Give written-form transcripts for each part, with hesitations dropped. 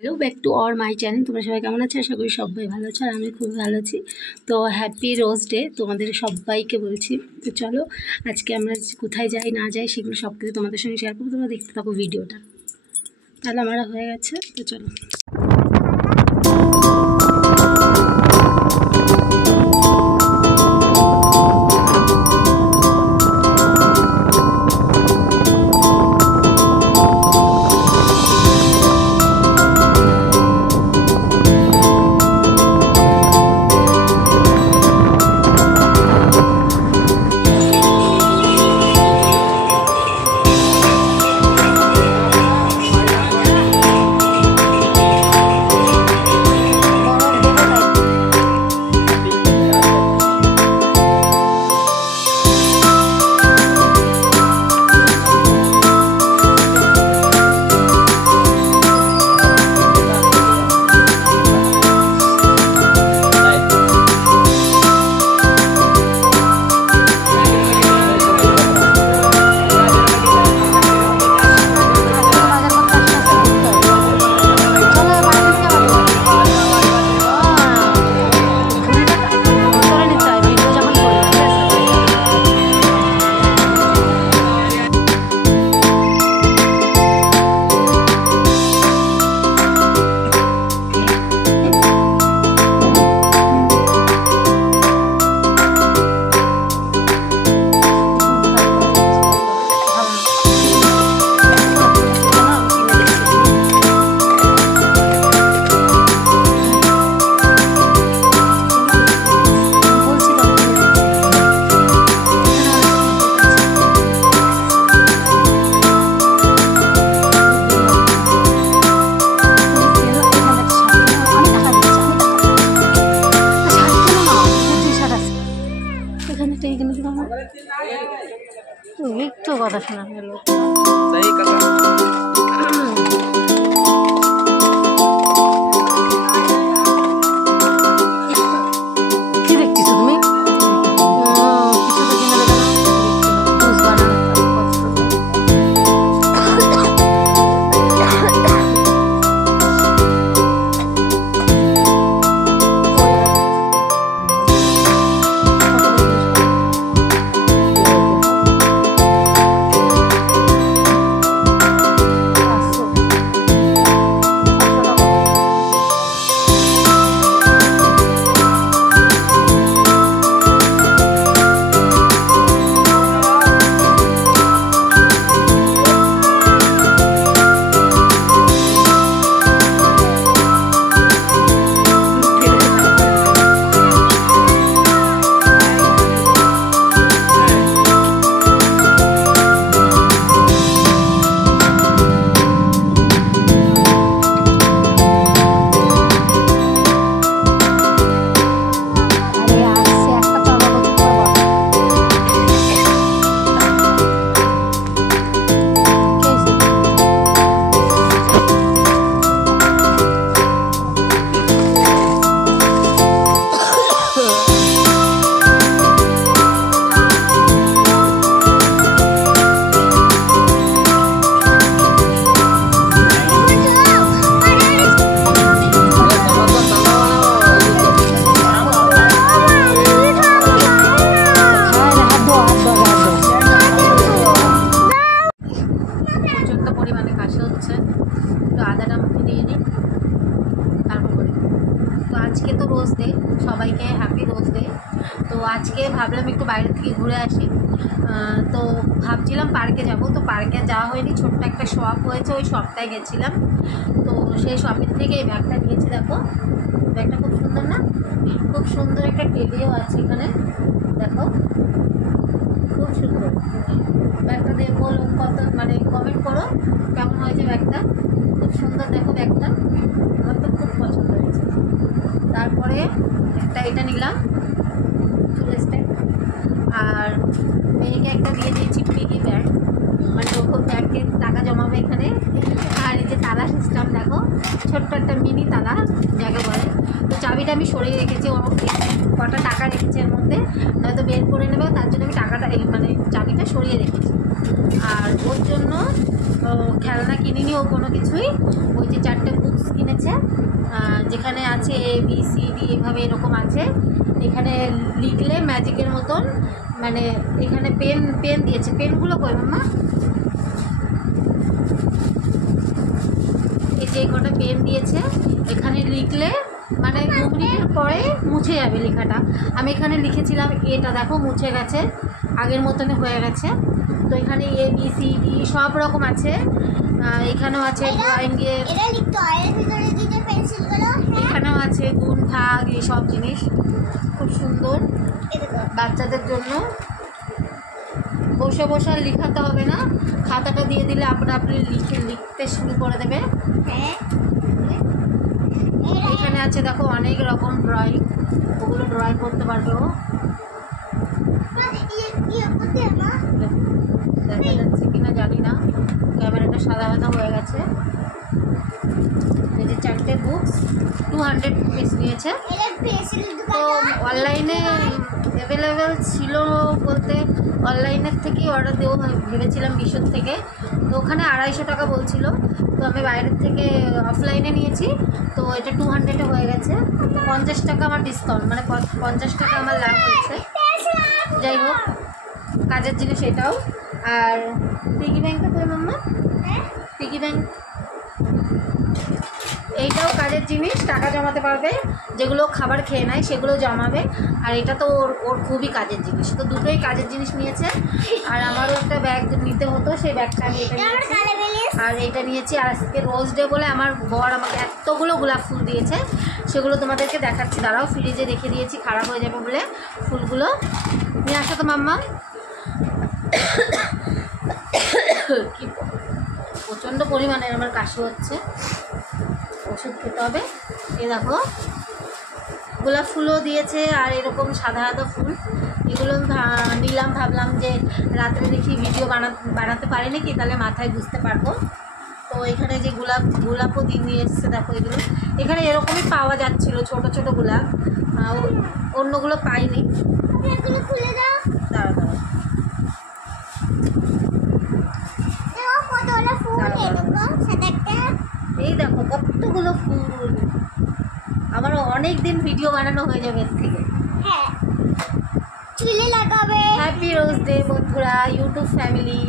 Hello back to और my channel. तुम्हारा सबाई केमन आছো? आशा करी सबाई भालो आছো और आमी खूब भालो आছি। तो हैप्पी रोज डे তোমাদের সবাইকে বলছি। তো চলো আজকে আমরা কোথায় যাই না যাই সেগুলো সব কিছু তোমাদের সঙ্গে শেয়ার করব। তোমরা দেখতে থাকো ভিডিওটা। তাহলে আমরা হয়ে গেছে, তো চলো। একটু কথা শোনা গেল। আজকে তো রোজ ডে, সবাইকে হ্যাপি রোজ ডে। তো আজকে ভাবলাম একটু বাইরে থেকে ঘুরে আসি। তো ভাবছিলাম পার্কে যাব, তো পার্কে যাওয়া হয়নি। ছোট্ট একটা শপ হয়েছে, ওই শপটায় গেছিলাম। তো সেই শপের থেকে এই ব্যাগটা নিয়েছি। দেখো ব্যাগটা খুব সুন্দর না? খুব সুন্দর একটা টেডিও আছে এখানে, দেখো খুব সুন্দর ব্যাগটা। দেখো কত মানে কমেন্ট করো কেমন হয়েছে ব্যাগটা। খুব সুন্দর দেখো ব্যাগটা, আমার তো খুব পছন্দ হয়েছে। তারপরে একটা এটা নিলাম চুল স্ট্যান্ড, আর মেয়েকে একটা দিয়ে দিয়েছি পিগি ব্যাংক, মানে ও ব্যাংকে টাকা জমাবে এখানে। আর এই যে তালা সিস্টেম দেখো, ছোট্ট একটা মিনি তালা যাকে বলে। তো চাবিটা আমি সরিয়ে রেখেছি, ও কটা টাকা রেখেছি এর মধ্যে, নয়তো বের করে নেবে, তার জন্য আমি টাকাটা মানে চাবিটা সরিয়ে রেখেছি। আর ওর জন্য খেলনা কিনিনি ও কোনো কিছুই, ওই যে 4টে বুকস কিনে এখানে আছে ABCD এভাবে এরকম আছে। এখানে লিখলে ম্যাজিকের মতন, মানে এখানে পেন দিয়েছে। পেনগুলো কই মাম্মা? এই যে কটা পেন দিয়েছে, এখানে লিখলে মানে 2 মিনিটের পরে মুছে যাবে লেখাটা। আমি এখানে লিখেছিলাম এটা, দেখো মুছে গেছে, আগের মতনই হয়ে গেছে। তো এখানে ABCD সব রকম আছে। এখানেও আছে ড্রয়িংয়ের, এখানেও আছে গুণ ভাগ, এইসব জিনিস খুব সুন্দর বাচ্চাদের জন্য। বসে বসে আর লিখাতে হবে না, খাতাটা দিয়ে দিলে আপনি লিখতে শুরু করে দেবে। এখানে আছে দেখো অনেক রকম ড্রয়িং, ওগুলো ড্রয়িং করতে পারবে ও। দেখা যাচ্ছে কিনা জানি না, ক্যামেরাটা সাদা সাদা হয়ে গেছে। এই যে 4টে বুকস 200 রুপিস নিয়েছে। তো অনলাইনে অ্যাভেলেবেল ছিল বলতে, অনলাইনের থেকেই অর্ডার দেবো ভেবেছিলাম, মিশোর থেকে। তো ওখানে 250 টাকা বলছিল, তো আমি বাইরের থেকে অফলাইনে নিয়েছি। তো এটা 200-এ হয়ে গেছে। 50 টাকা আমার ডিসকাউন্ট, মানে 50 টাকা আমার লাভ হয়েছে। যাই হোক, কাজের জিনিস এটাও। আর পিগি ব্যাংকটা করে মাম্মা, পিগি ব্যাংক এইটাও কাজের জিনিস, টাকা জমাতে পারবে। যেগুলো খাবার খেয়ে নেয় সেগুলো জমাবে। আর এটা তো ওর খুবই কাজের জিনিস। তো দুটোই কাজের জিনিস নিয়েছে। আর আমারও একটা ব্যাগ নিতে হতো, সেই ব্যাগটা আমি এটা নিয়েছি। আর এটা নিয়েছি আজকে রোজ ডে বলে আমার বর আমাকে এতগুলো গোলাপ ফুল দিয়েছে, সেগুলো তোমাদেরকে দেখাচ্ছি। দাঁড়াও, ফ্রিজে রেখে দিয়েছি, খারাপ হয়ে যাবে বলে। ফুলগুলো নিয়ে আসো তো মাম্মা। কি প্রচণ্ড পরিমাণে আমার কাশি হচ্ছে, ওষুধ খেতে হবে। এই দেখো গোলাপ ফুলও দিয়েছে, আর এরকম সাদা সাদা ফুল। এগুলো নিলাম, ভাবলাম যে রাত্রে দেখি ভিডিও বানাতে পারি নাকি, তাহলে মাথায় বুঝতে পারবো। তো এখানে যে গোলাপও নিয়ে এসছে দেখো, এগুলো এখানে এরকমই পাওয়া যাচ্ছিলো, ছোট ছোট গোলাপ, অন্যগুলো পাইনি। দাঁড়া এই দেখো কতগুলো ফুল, আমার অনেক দিন ভিডিও বানানো হয়ে যাবে এর থেকে। হ্যাঁ, চুলে লাগাবে। হ্যাপি রোজ ডে বন্ধুরা, YouTube family.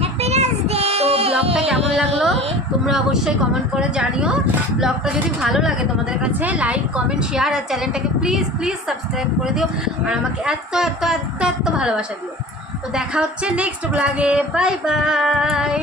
Happy rose day. তো ব্লগটা কেমন লাগলো তোমরা অবশ্যই কমেন্ট করে জানিও। ব্লগটা যদি ভালো লাগে তোমাদের কাছে, লাইক কমেন্ট শেয়ার, আর চ্যানেলটাকে প্লিজ প্লিজ সাবস্ক্রাইব করে দিও। আর আমাকে এত এত এত এত ভালোবাসা দিও। তো দেখা হচ্ছে নেক্সট ব্লগে। Bye bye.